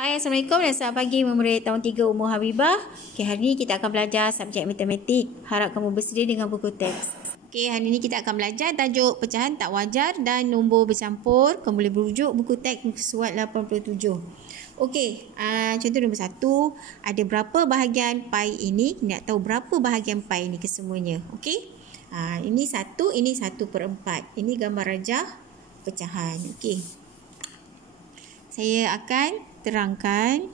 Hai, Assalamualaikum dan selamat pagi memurid tahun 3 umur Habibah. Hari ini kita akan belajar subjek matematik. Harap kamu bersedia dengan buku teks. Hari ini kita akan belajar tajuk pecahan tak wajar dan nombor bercampur. Kamu boleh berujuk buku teks muka surat 87. Contoh nombor 1. Ada berapa bahagian pi ini? Nak tahu berapa bahagian pi ini kesemuanya. Ini 1, ini 1/4. Ini gambar rajah pecahan. Saya akan terangkan.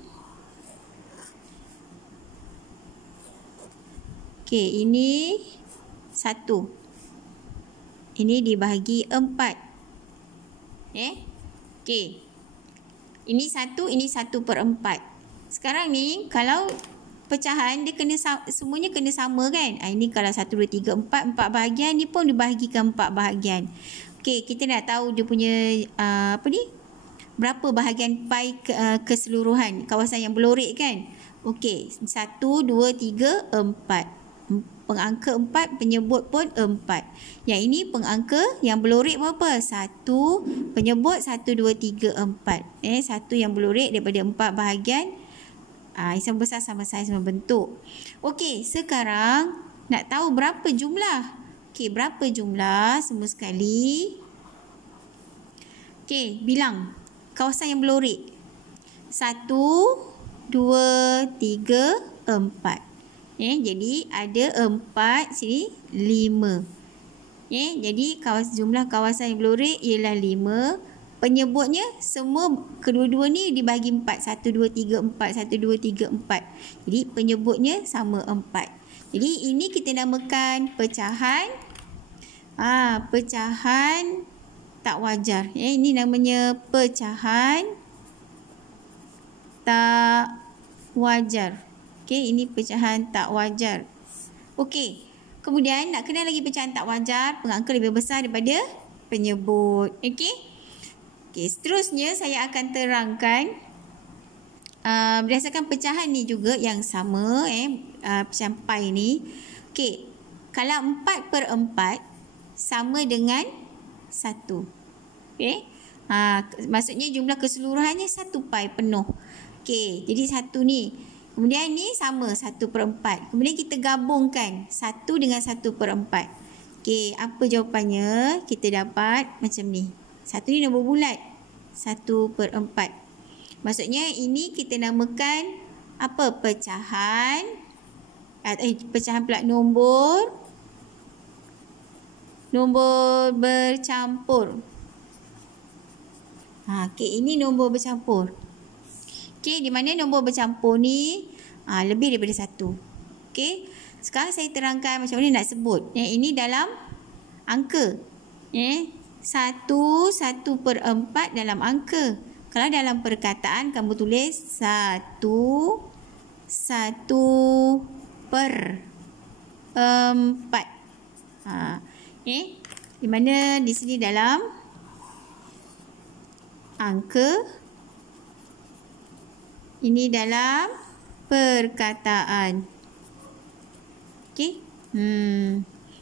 Ini 1. Ini dibahagi 4. Ini 1, ini 1/4. Sekarang ni kalau pecahan dia kena semuanya kena sama kan? Ini kalau 1 2 3 4 bahagian, ni pun dibahagikan 4 bahagian. Kita nak tahu dia punya berapa bahagian pi keseluruhan kawasan yang berlorek kan? 1, 2, 3, 4. Pengangka 4, penyebut pun 4. Yang ini pengangka yang berlorek berapa? 1, penyebut 1, 2, 3, 4. 1 yang berlorek daripada 4 bahagian. Yang besar sama saiz membentuk. Sekarang nak tahu berapa jumlah. Berapa jumlah semua sekali? Bilang kawasan yang berlorek. 1, 2, 3, 4. Jadi ada 4 sini 5. Jadi jumlah kawasan yang berlorek ialah 5. Penyebutnya semua kedua-dua ni dibagi 4. 1, 2, 3, 4. 1, 2, 3, 4. Jadi penyebutnya sama 4. Jadi ini kita namakan pecahan. Pecahan tak wajar. Ini namanya pecahan tak wajar. Ini pecahan tak wajar. Kemudian nak kenal lagi pecahan tak wajar, pengangka lebih besar daripada penyebut. Seterusnya saya akan terangkan berdasarkan pecahan ni juga yang sama, pecahan pi ni. Kalau 4/4 sama dengan 1. Maksudnya jumlah keseluruhannya 1 pi penuh. Jadi 1 ni. Kemudian ni sama 1/4. Kemudian kita gabungkan 1 dengan 1/4. Apa jawapannya? Kita dapat macam ni. 1 ni nombor bulat. 1/4. Maksudnya ini kita namakan apa? Pecahan. Pecahan pula nombor bercampur. Ini nombor bercampur. Di mana nombor bercampur ni lebih daripada 1. Sekarang saya terangkan macam mana nak sebut. Ini dalam angka. 1/4 dalam angka. Kalau dalam perkataan kamu tulis 1/4. Di mana di sini dalam angka, ini dalam perkataan.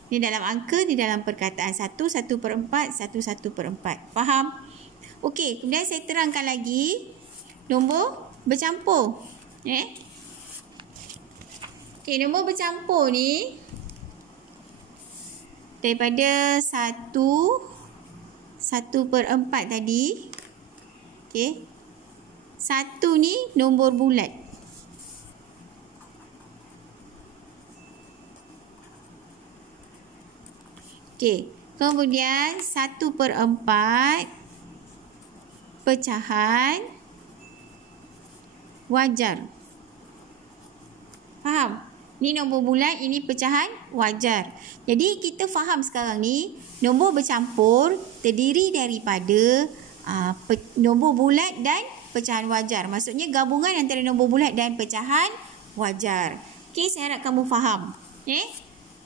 Ini dalam angka, di dalam perkataan. 1/4, 1/4. Faham? Kemudian saya terangkan lagi nombor bercampur. Nombor bercampur ni daripada 1/4 tadi. 1 ni nombor bulat. Kemudian 1/4 pecahan wajar. Faham? Ni nombor bulat, ini pecahan wajar. Jadi kita faham sekarang ni nombor bercampur terdiri daripada nombor bulat dan pecahan wajar. Maksudnya gabungan antara nombor bulat dan pecahan wajar. Saya harap kamu faham.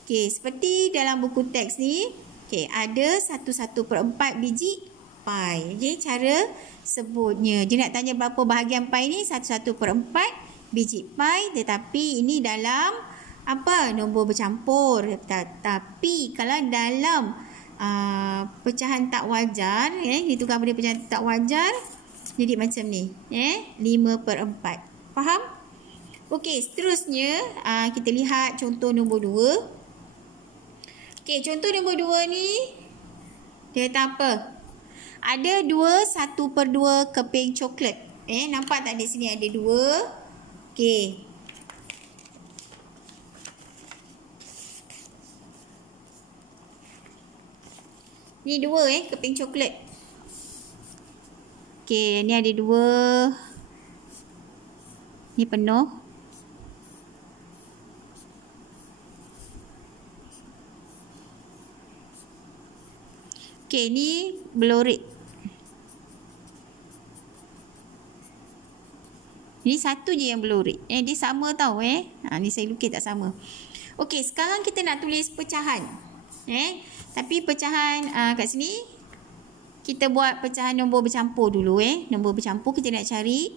Seperti dalam buku teks ni, ada 1/4 biji pi. Cara sebutnya. Dia nak tanya berapa bahagian pi ni? 1/4 biji pi. Tetapi ini dalam nombor bercampur. Tapi kalau dalam pecahan tak wajar, ditukar pada pecahan tak wajar, Jadi macam ni. 5/4. Faham? Okey, seterusnya kita lihat contoh nombor 2. Okey, contoh nombor 2 ni dia kata apa? Ada 2 1/2 keping coklat. Nampak tak di sini ada 2? Okey. Ni 2 keping coklat. Okey, ni ada 2. Ni penuh. Okey, ni belorik. Ni satu je yang belorik. Dia sama tau. Ni saya lukis tak sama. Okey, sekarang kita nak tulis pecahan. Tapi pecahan kat sini kita buat pecahan nombor bercampur dulu. Nombor bercampur kita nak cari.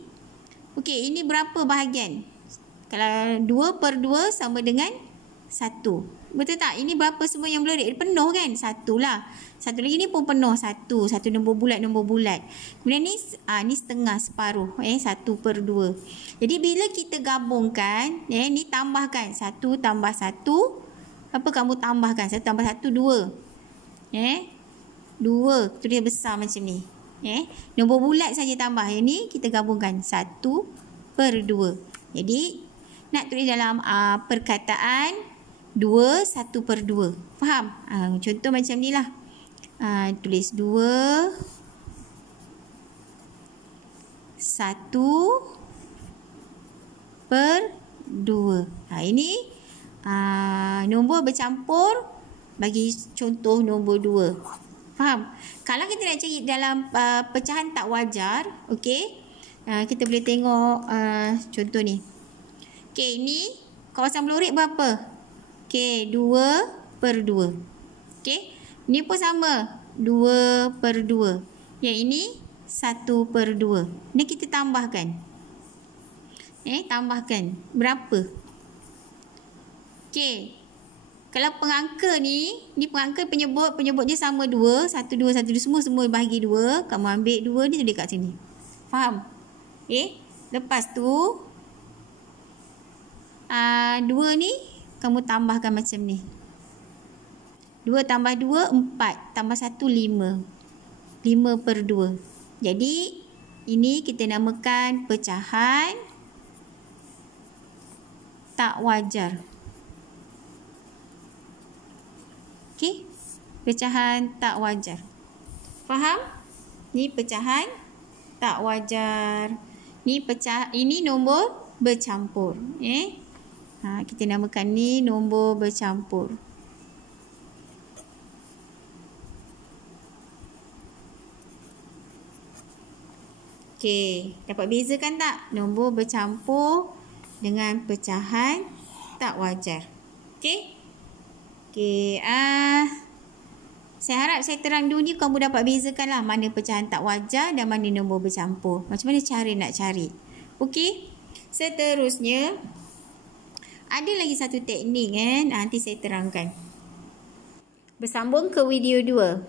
Okey, ini berapa bahagian? Kalau 2/2 sama dengan 1. Betul tak? Ini berapa semua yang belorik? Penuh kan? 1 lah. Satu lagi ni pun penuh. 1 nombor bulat. Kemudian ni setengah, separuh. 1/2. Jadi bila kita gabungkan, ni tambahkan. 1 tambah 1. Apa kamu tambahkan? 1 tambah 1, 2. 2. Tulis besar macam ni. Nombor bulat saja tambah. Yang ni kita gabungkan. 1/2. Jadi nak tulis dalam perkataan 2 1/2. Faham? Contoh macam ni lah. Tulis 2 1/2. Ini nombor bercampur bagi contoh nombor 2. Faham? Kalau kita nak cari dalam pecahan tak wajar, okey, kita boleh tengok contoh ni. Okey, ni kawasan belorik berapa? Okey, 2/2. Okey, ni pun sama, 2/2. Yang ini 1/2. Ni kita tambahkan. Tambahkan. Berapa? Okey. Kalau pengangka ni pengangka penyebut dia sama 2, 1 2 1 2 semua bahagi 2. Kamu ambil 2 ni tulis kat sini. Faham? Lepas tu 2 ni kamu tambahkan macam ni. 2 tambah 2 4, tambah 1 5. 5/2. Jadi ini kita namakan pecahan tak wajar. Okey, pecahan tak wajar. Faham? Ni pecahan tak wajar. Ini nombor bercampur. Kita namakan ni nombor bercampur. Okey, dapat bezakan tak nombor bercampur dengan pecahan tak wajar? Okey. Okey, saya harap saya terang dulu ni kamu dapat bezakan lah mana pecahan tak wajar dan mana nombor bercampur. Macam mana cara nak cari. Okey, seterusnya ada lagi satu teknik nanti saya terangkan. Bersambung ke video 2.